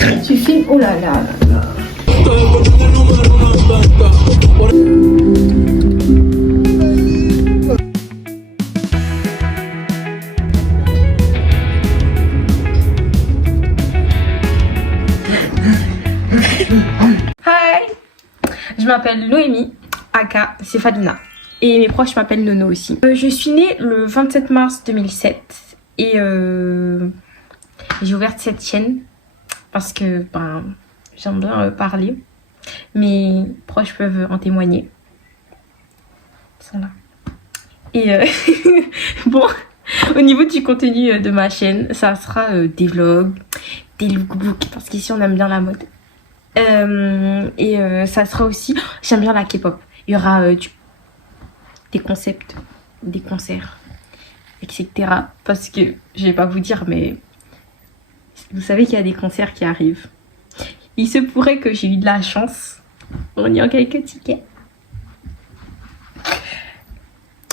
Tu filmes. Oh là là là là. Hi, je m'appelle Noémie, aka c'est Fadina. Et mes proches m'appellent Nono aussi. Je suis née le 27 mars 2007 et j'ai ouvert cette chaîne parce que j'aime bien parler. Mes proches peuvent en témoigner. Ils sont là. Et bon, au niveau du contenu de ma chaîne, ça sera des vlogs, des lookbooks parce qu'ici on aime bien la mode. Ça sera aussi, j'aime bien la K-pop. Il y aura des concepts, des concerts, etc. Parce que je vais pas vous dire, mais vous savez qu'il y a des concerts qui arrivent. Il se pourrait que j'ai eu de la chance en ayant quelques tickets.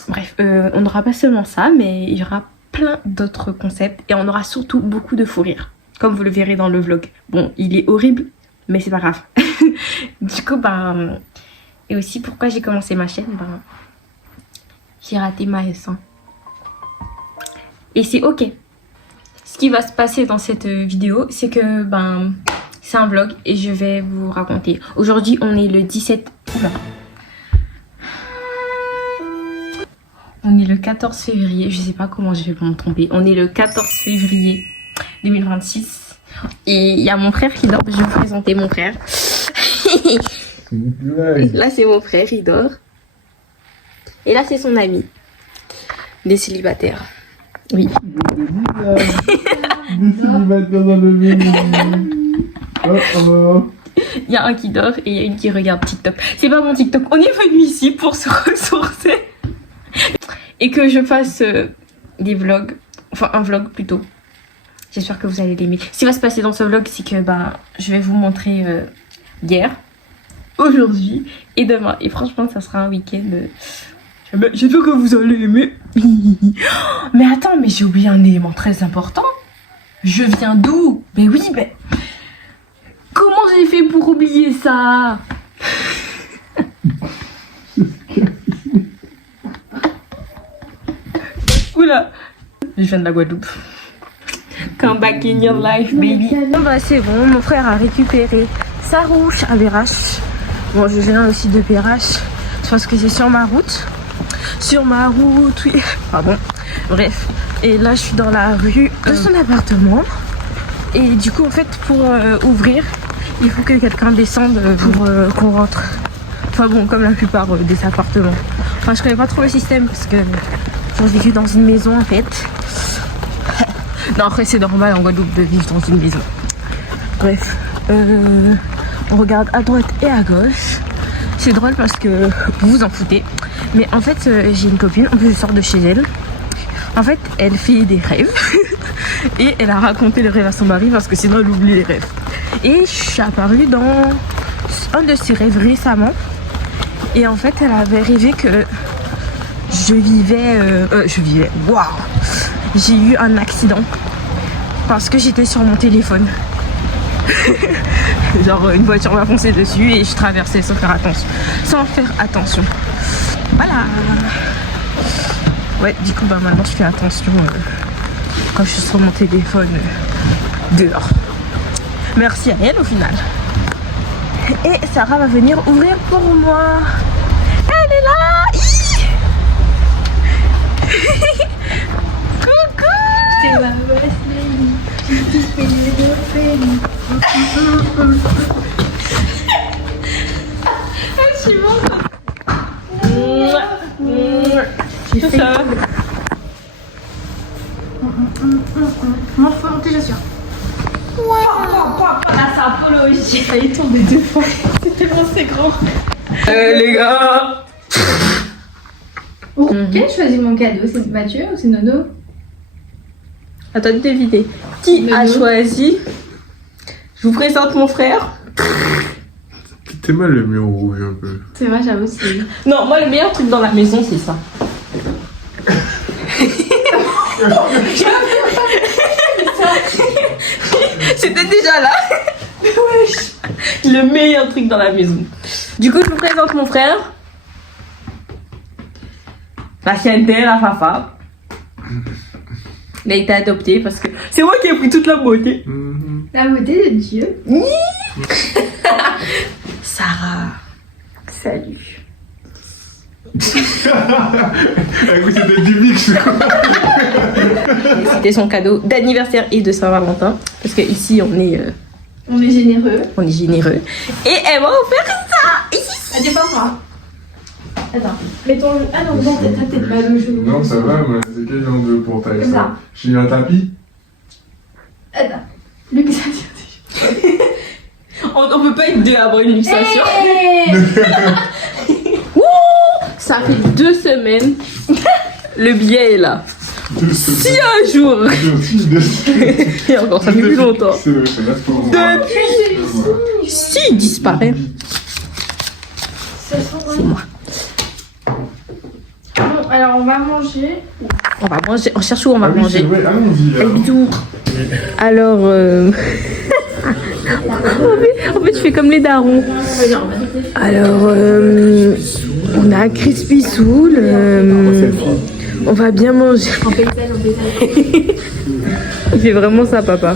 Bref, on n'aura pas seulement ça, mais il y aura plein d'autres concepts et on aura surtout beaucoup de fou rire, comme vous le verrez dans le vlog. Bon, il est horrible, mais c'est pas grave. Du coup, et aussi pourquoi j'ai commencé ma chaîne, j'ai raté ma S1. Et c'est ok. Ce qui va se passer dans cette vidéo, c'est que c'est un vlog et je vais vous raconter. Aujourd'hui, on est le 17... Oula. On est le 14 février, je sais pas comment je vais me tromper. On est le 14 février 2026. Et il y a mon frère qui dort. Je vais vous présenter mon frère. Là, c'est mon frère, il dort. Et là, c'est son ami. Des célibataires. Oui. Des célibataires dans le même. Oh. Il y a un qui dort et il y a une qui regarde TikTok. C'est pas mon TikTok. On est venu ici pour se ressourcer. Et que je fasse des vlogs. Enfin, un vlog plutôt. J'espère que vous allez l'aimer. Ce qui va se passer dans ce vlog, c'est que je vais vous montrer hier, aujourd'hui et demain. Et franchement, ça sera un week-end. J'espère que vous allez aimer. Mais attends, mais j'ai oublié un élément très important. Je viens d'où? Mais oui, mais... Comment j'ai fait pour oublier ça? Oula. Je viens de la Guadeloupe. Come back in your life, baby. C'est bon, mon frère a récupéré sa rouche à Perrache. Bon, je viens aussi de Perrache. Je pense que c'est sur ma route. Sur ma route, oui. Pardon. Bref. Et là, je suis dans la rue de son appartement. Et du coup, en fait, pour ouvrir, il faut que quelqu'un descende pour qu'on rentre. Enfin bon, comme la plupart des appartements. Enfin, je connais pas trop le système parce que j'ai vécu dans une maison, en fait. Non, après, c'est normal en Guadeloupe de vivre dans une maison. Bref. On regarde à droite et à gauche. C'est drôle parce que vous vous en foutez. Mais en fait, j'ai une copine, en plus je sors de chez elle. En fait, elle fait des rêves. Et elle a raconté les rêves à son mari parce que sinon elle oublie les rêves. Et je suis apparue dans un de ses rêves récemment. Et en fait, elle avait rêvé que je vivais... Waouh! J'ai eu un accident. Parce que j'étais sur mon téléphone. Genre une voiture m'a foncé dessus et je traversais sans faire attention. Voilà. Ouais, du coup maintenant je fais attention quand je suis sur mon téléphone dehors. Merci à elle au final. Et Sarah va venir ouvrir pour moi. Elle est là. Coucou. C'est ma c'est ça. Moi, je peux monter, j'assure. Là, c'est apologie. Elle est tombée 2 fois. C'est tellement c'est grand. Les gars. Qui a choisi mon cadeau? C'est Mathieu ou c'est Nono? Attends de deviner. Qui Nono. A choisi? Je vous présente mon frère. T'es mal le mur rouge un peu. C'est vrai, j'avoue, c'est... Non, moi le meilleur truc dans la maison c'est ça. C'était déjà là. Le meilleur truc dans la maison. Du coup, je vous présente mon frère. La chienne, la Fafa. Il a été adopté parce que c'est moi qui ai pris toute la beauté. La beauté de Dieu. Sarah. Salut. C'était du mix. C'était son cadeau d'anniversaire et de Saint-Valentin. Parce que ici, on est généreux. généreux. Et elle m'a offert ça. Adieu, papa. Attends, mettons le. Ah non, non, t'as peut-être pas le jeu. Non, ça va, moi, c'est quel genre de portail Comme ça. ça? J'ai eu un tapis. Attends, luxation. On peut pas être deux à avoir une luxation. Ça fait 2 semaines. Le billet est là. Si un jour. Et encore, ça fait plus longtemps. Depuis. Si, il disparaît. C'est moi. Bon, alors on va manger. On va manger. On cherche où on va manger. Allons-y. Allez, bisous. Alors. En fait, je fais comme les darons. Alors, on a Crispy Soul. On va bien manger. Il fait vraiment ça, papa.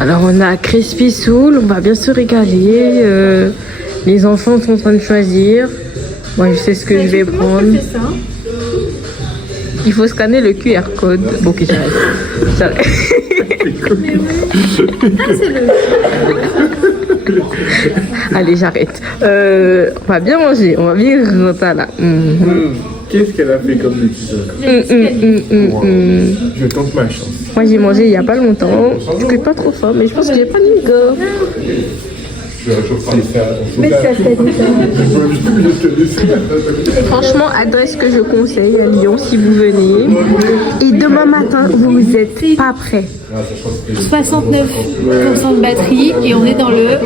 Alors, on a Crispy Soul. On va bien se régaler. Les enfants sont en train de choisir. Moi, je sais ce que je vais prendre. Il faut scanner le QR code. Bon, ok, j'arrête. Allez, j'arrête. On va bien manger. On va bien rentrer là. Qu'est-ce qu'elle a fait comme petit Je tente ma chance. Moi, j'ai mangé il y a pas longtemps. Je suis pas trop faim, mais je pense que j'ai pas une gorge. Franchement, adresse que je conseille à Lyon si vous venez. Et demain matin, vous n'êtes pas prêts. 69% de batterie et on est dans le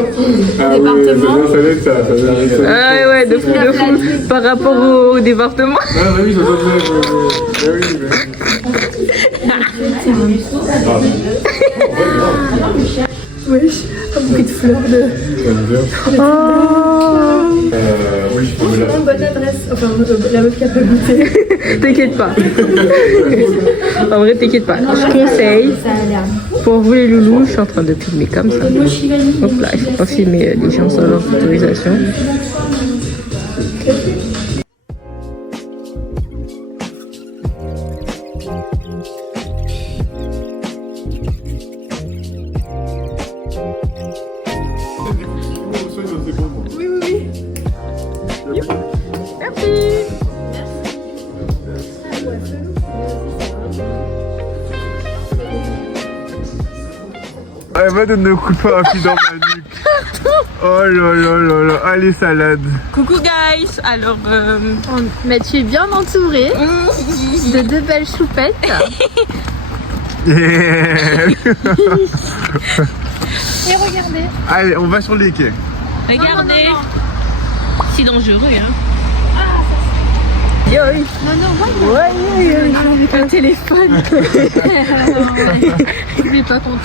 département. Ah ouais, de fou. Par rapport au département. Wesh, un bouquet de fleurs de... Oui, je peux me la... Bonne adresse. Enfin, la meuf qui a pas goûté. T'inquiète pas. En vrai, t'inquiète pas. Je conseille. Pour vous les loulous, je suis en train de filmer comme ça. Hop là, il faut pas filmer les gens sans leur autorisation. Elle va donner un coup de poing rapide dans ma nuque. Oh là là là là. Allez, salade. Coucou guys. Alors, Mais tu es bien entouré de 2 belles choupettes. Yeah. Et regardez. Allez, on va sur les quais. regardez. C'est dangereux, hein. Non, un téléphone. N'oublie pas qu'on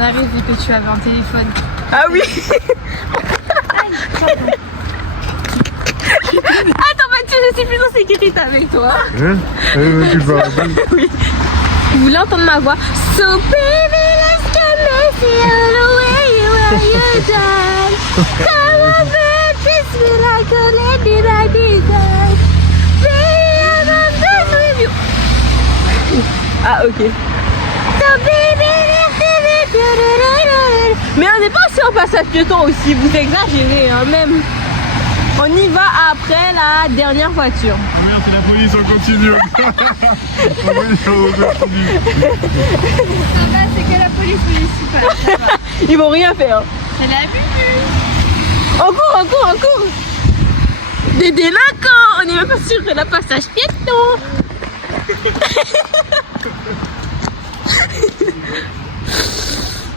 arrive et que tu avais un téléphone. Ah oui. Attends Mathieu, je suis plus en sécurité avec toi. Hein? Tu parles. Oui. Vous voulez entendre ma voix? So baby, let's get messy all the way you are your dad. Come on, babe, kiss me like a lady that deserves. Baby, I'm obsessed with you. Ah ok. So baby, mais on n'est pas sur un passage piéton aussi, vous exagérez hein, même. On y va après la dernière voiture. Merde, c'est la police, on continue. On continue. Ça va, c'est que la police municipale. Ils vont rien faire. Elle a vu. On court. Des délinquants, on n'est même pas sur le passage piéton.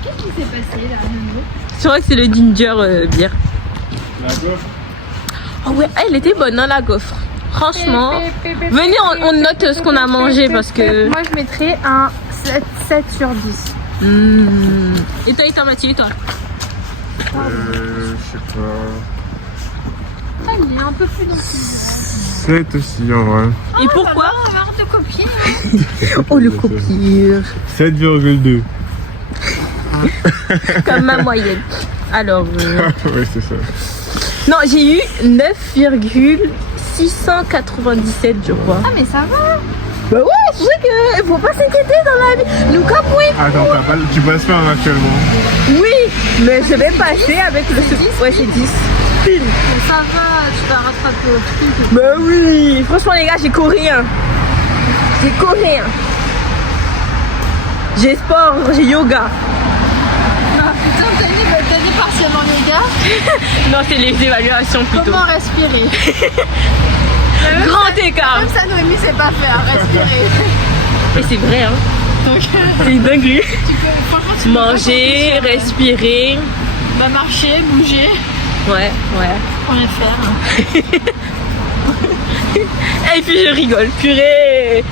Qu'est-ce qui s'est passé là, Nono? Je crois que c'est le ginger beer. La gauche. Oh ouais, elle était bonne hein, la gaufre. Franchement. Venez, on note ce qu'on a mangé parce que... Moi je mettrais un 7 sur 10. Et toi, Mathieu, toi? Je sais pas. Ah, il est un peu plus dans 7 aussi en vrai. Et pourquoi? On va te copier. Oh, le copieur. 7,2. Comme ma moyenne. Alors, Ouais, c'est ça. non, j'ai eu 9,697, je crois. Ah, mais ça va. Bah ouais, c'est vrai qu'il faut pas s'inquiéter dans la vie. Nous, comme oui. Attends, tu passes pas actuellement. Oui, mais je vais passer avec le second. Ouais, c'est 10. Mais ça va, tu vas rattraper au truc. Bah oui, franchement, les gars, j'ai coréen. J'ai coréen. J'ai sport, j'ai yoga. Ah putain, t'as dit partiellement les gars. Non, c'est les évaluations plutôt. Comment respirer? Grand écart. Même ça, Noémie sait pas faire, respirer. Et c'est vrai, hein. Donc, C'est une dinguerie. franchement, tu peux Manger, pas respirer. bah, marcher, bouger, Ouais, ouais. pour rien faire. Et puis je rigole, purée.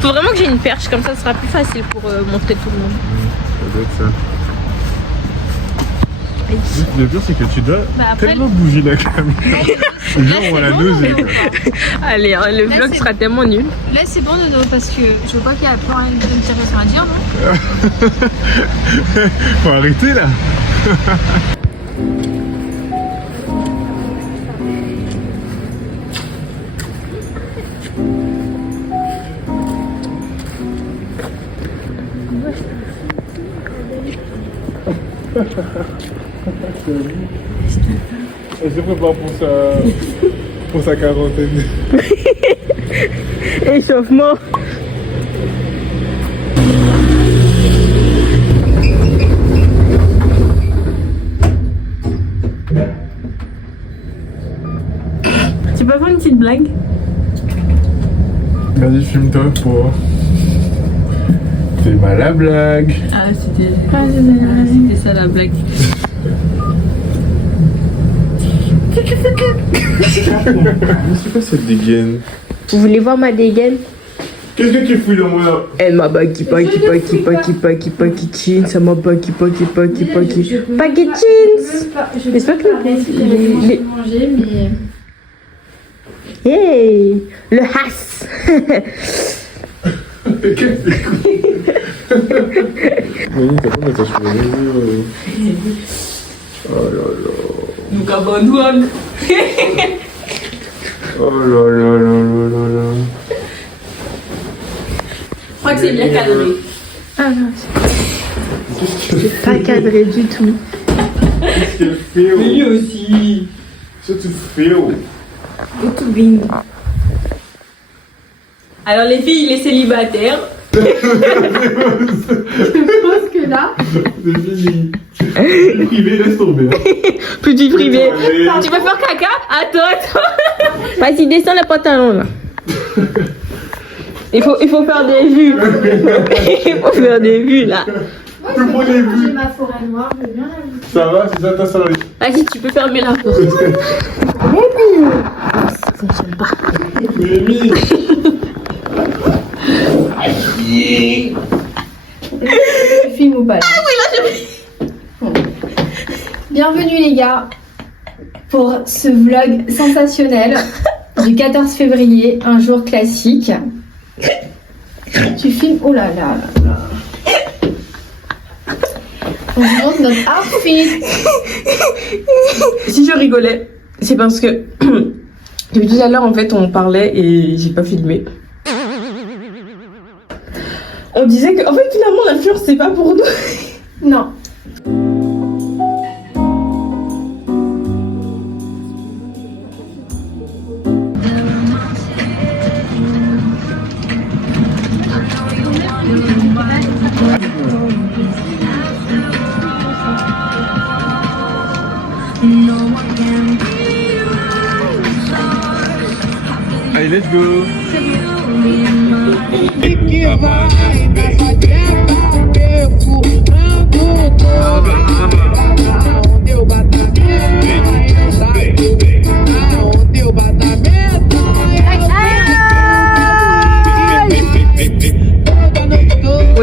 Faut vraiment que j'ai une perche, comme ça ce sera plus facile pour montrer tout le monde. Ça doit être ça. Le pire, c'est que tu dois Bah, après, tellement bouger la caméra. Genre, on la nausée. Allez, hein, le Là, vlog c'est- sera tellement nul. Là, c'est bon, Dodo, parce que je vois qu'il y a plus rien d'intéressant à dire, non? Faut arrêter là. Elle se prépare pour sa quarantaine. Échauffement. Tu peux faire une petite blague? Vas-y, filme-toi pour. C'est mal la blague. Ah, c'était ça la blague. C'est quoi cette dégaine? Vous voulez voir ma dégaine? Qu'est-ce que tu fous dans moi? Elle m'a baki jeans, ça m'a baki jeans. J'espère que les- manger, mais. Hey, le has. Qu'est-ce que c'est cool? Oui, t'as pas mettre sur les réseaux. Oh là là. Nous abandonne. Oh là là là là là là. Je crois que c'est bien cadré. Ah non, Qu'est-ce pas cadré du tout. qu'elle fait? Mais lui aussi. Surtout Féo. Tout bien. Alors les filles, les célibataires. Je pense que là. C'est fini. Le privé, laisse tomber. Plus du privé. Allez. Tu veux faire caca? Attends. Vas-y, descends le pantalon là. Il faut faire des vues. Il faut faire des vues là. Tout le monde est vu. J'ai ma forêt noire, je veux bien la visiter. Ça va, c'est ça ta salariée. Vas-y, tu peux fermer la porte. Ça fonctionne pas. Rémi. Film ou pas là? Bon. Bienvenue les gars pour ce vlog sensationnel du 14 février, un jour classique. Tu filmes, oh là là là là. On vous montre notre outfit. Si je rigolais, c'est parce que depuis tout à l'heure en fait on parlait et j'ai pas filmé. On disait que en fait finalement la fleur c'est pas pour nous. Non. Allez, let's go.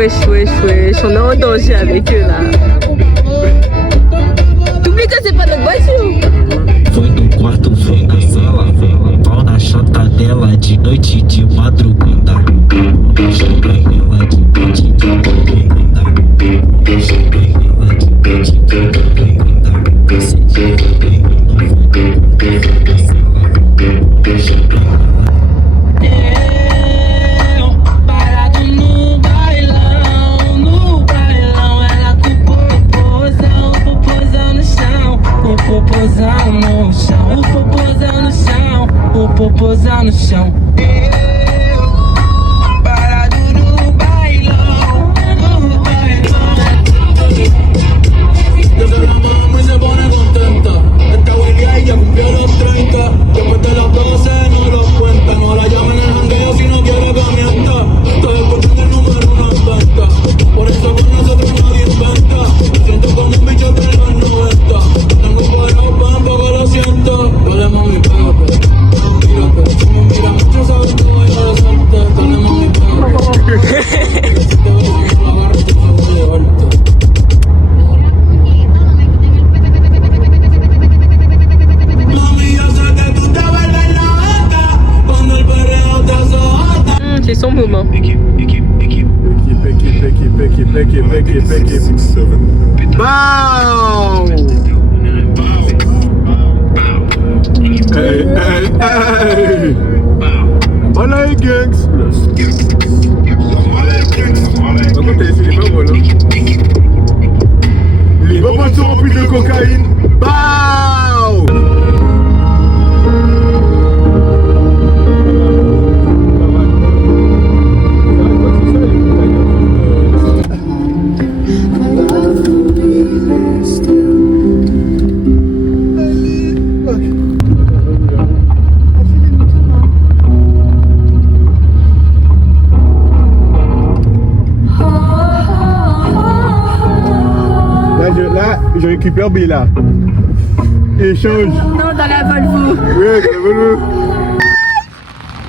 On est en danger avec eux là. T'oublies que c'est pas notre voiture. Foi no quarto, foi na sala. Pau na chata dela de noite de madrugada. Cheguei ela de noite de madrugada. Cheguei ela de noite de madrugada. Decidi foi no quarto, foi na sala. Cheguei ela. Eu parado no bailão, ela com o popozão no chão. O popozão no chão, o popozão no chão, o popozão no chão. Eu parado no bailão, Yo soy la mamá y se pone contenta. Esta huelia y ya cumplió los 30. Después de las 12 no los cuenta. No la llamen el jangueo si no quiero que mienta. Estoy escuchando el número una venta. Por eso con nosotros nadie inventa. Me siento con un bicho de los 90. Tengo parado pa' un poco lo siento. Dale mami pégate, mírate. Si me mira mucho sabes que voy a decente. Dale mami pégate. Si te veo que no la agarro te voy a llevarte. Mami, yo sé que tú te vuelves la bata cuando el perreo te azota. C'est son moment. Équipe. Bow! Hey. On a les gangs. Par contre, t'as laissé les femmes, voilà. Les babos sont remplis de cocaïne. Bow! Là, je récupère Bella. Échange. Non, dans la Volvo. Ouais, dans la Volvo.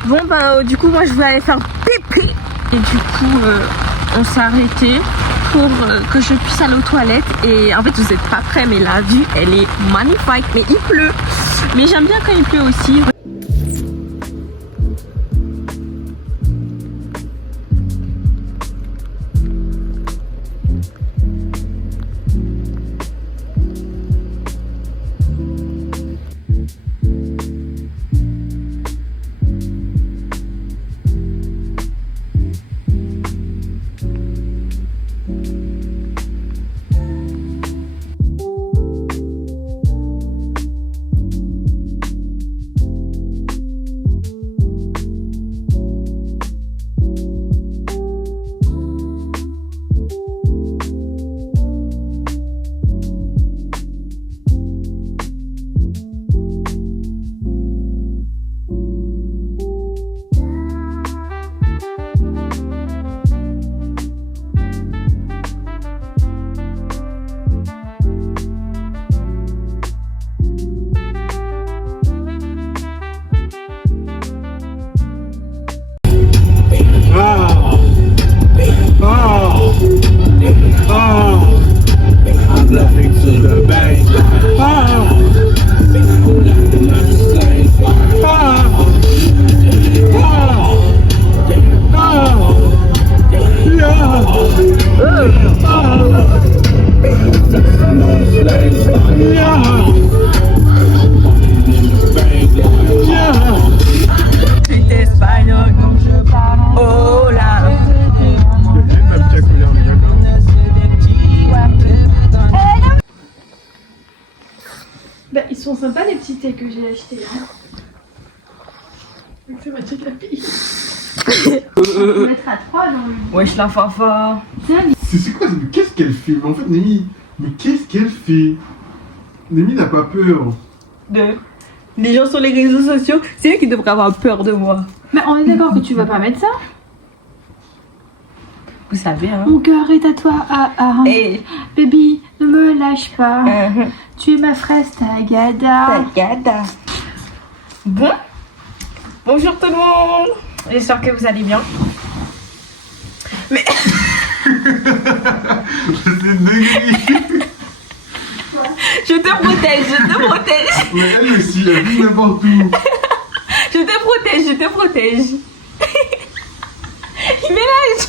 Bon bah du coup moi je voulais aller faire pipi. Et du coup on s'est arrêté pour que je puisse aller aux toilettes. Et en fait vous êtes pas prêts mais la vue elle est magnifique. Mais il pleut. Mais j'aime bien quand il pleut aussi. Bah, ils sont sympas les petits thés que j'ai achetés. Je vais mettre la pile. On va mettre à 3 dans le. Wesh la fafa. C'est quoi? Qu'est-ce qu'elle fait? En fait, Némi, mais qu'est-ce qu'elle fait? Némi n'a pas peur. Les gens sur les réseaux sociaux, c'est eux qui devraient avoir peur de moi. Mais on est d'accord que tu vas pas mettre ça? Vous savez, hein. Mon cœur est à toi, Hey. Baby, ne me lâche pas. Tu es ma fraise Tagada. Tagada. Bon. Bonjour tout le monde. J'espère que vous allez bien. Mais protège, je te protège. Mais elle aussi, elle vit n'importe où. Je te protège, je te protège. Il mélange.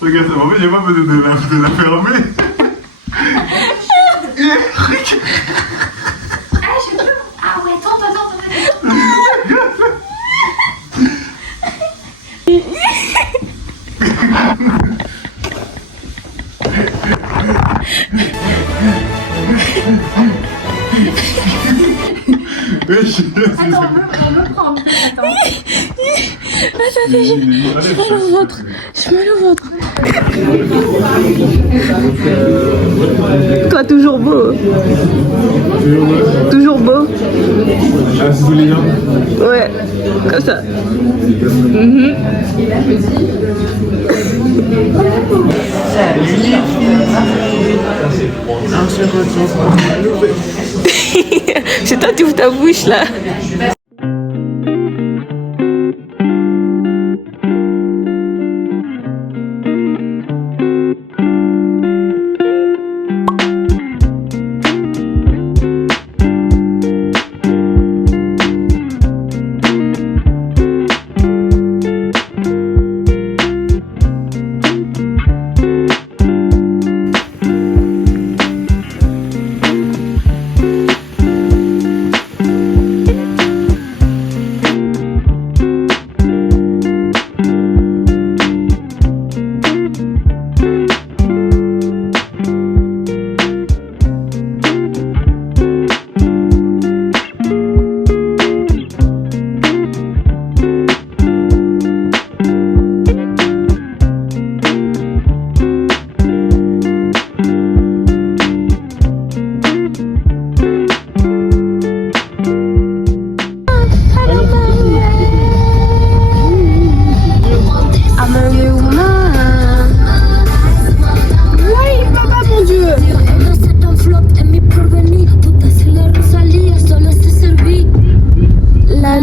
Regarde, en fait, j'ai pas besoin de la fermer. Ah ouais, attends. On me prend un peu, attends. Attendez, je mal au ventre. J'ai mal au ventre. Toi, toujours beau. Toujours beau. Ah, c'est les gens. Ouais, comme ça. C'est toi, tu ouvres ta bouche là.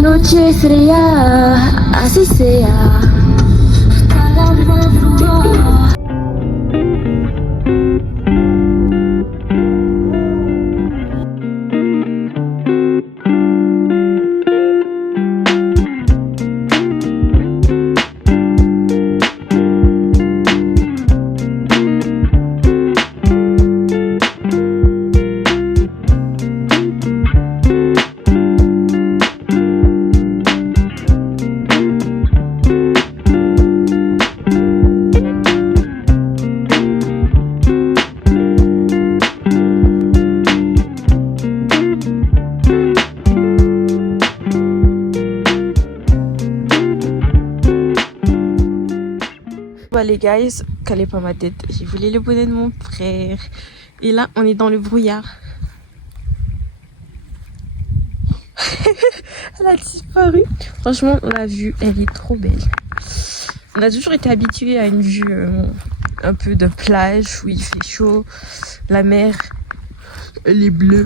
noche sería así sea. Cada madrugada. Les guys, calez pas ma tête, j'ai volé le bonnet de mon frère et là on est dans le brouillard. Elle a disparu. Franchement la vue elle est trop belle. On a toujours été habitué à une vue un peu de plage où il fait chaud, la mer elle est bleue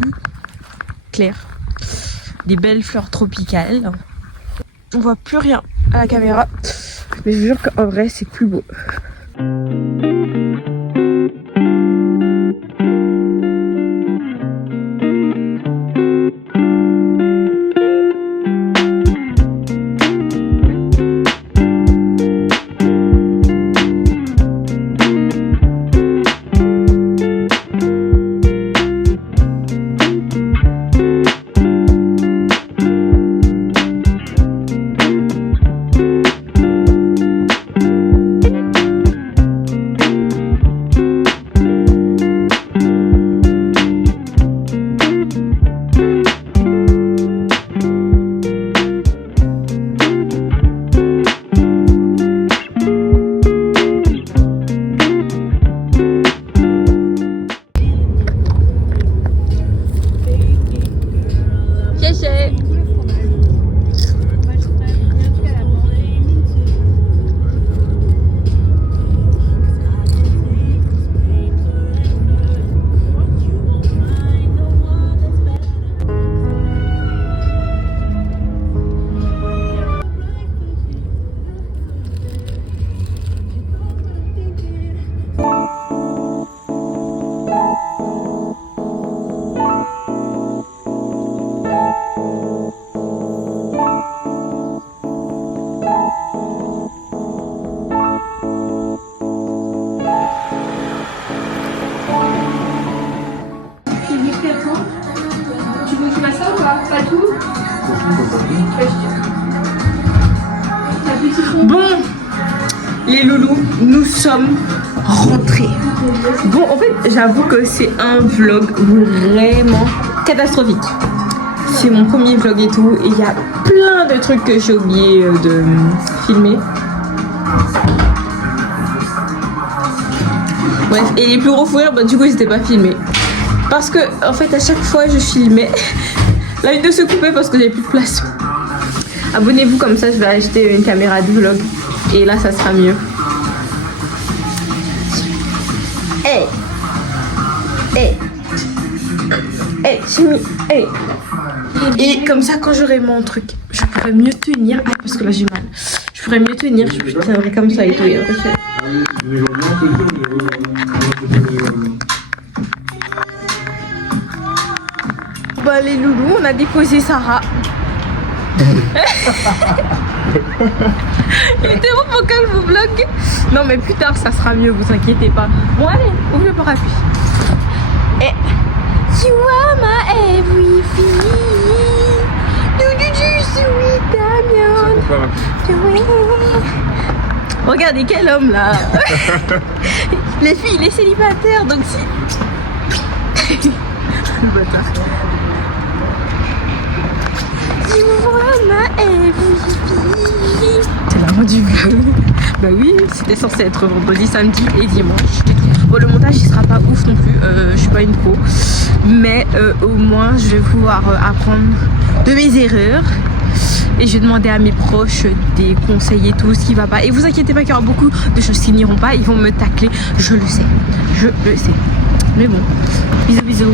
claire, des belles fleurs tropicales. On voit plus rien à la caméra, mais je vous jure qu'en vrai c'est plus beau. Pas tout. Bon, les loulous, nous sommes rentrés. Bon, en fait, j'avoue que c'est un vlog vraiment catastrophique. C'est mon premier vlog et tout, et il y a plein de trucs que j'ai oublié de filmer. Bref, et les plus gros fous rires, bah, du coup, ils n'étaient pas filmés. Parce que, en fait, à chaque fois, je filmais. La vidéo se coupait parce que j'avais plus de place. Abonnez-vous, comme ça, je vais acheter une caméra de vlog. Et là, ça sera mieux. Hey! Hey! Hey, j'ai mis... Hey! Et comme ça, quand j'aurai mon truc, je pourrais mieux tenir. Ah, parce que là, j'ai mal. Je pourrais mieux tenir, je tiendrai comme ça et tout. Et après, bah, les loulous, on a déposé Sarah. Il était bon pour que je vous vlog. Non, mais plus tard, ça sera mieux, vous inquiétez pas. Bon, allez, ouvre le parapluie. Et you are my everything. Do sweet Damien. Regardez quel homme là. Les filles, il est célibataire, donc si. Le bâtard. C'est la fin du vlog. Bah oui, c'était censé être vendredi, samedi et dimanche. Bon, le montage il sera pas ouf non plus, je suis pas une pro. Mais au moins je vais pouvoir apprendre de mes erreurs. Et je vais demander à mes proches des conseils et tout ce qui va pas. Et vous inquiétez pas qu'il y aura beaucoup de choses qui n'iront pas. Ils vont me tacler, je le sais. Je le sais. Mais bon, bisous bisous.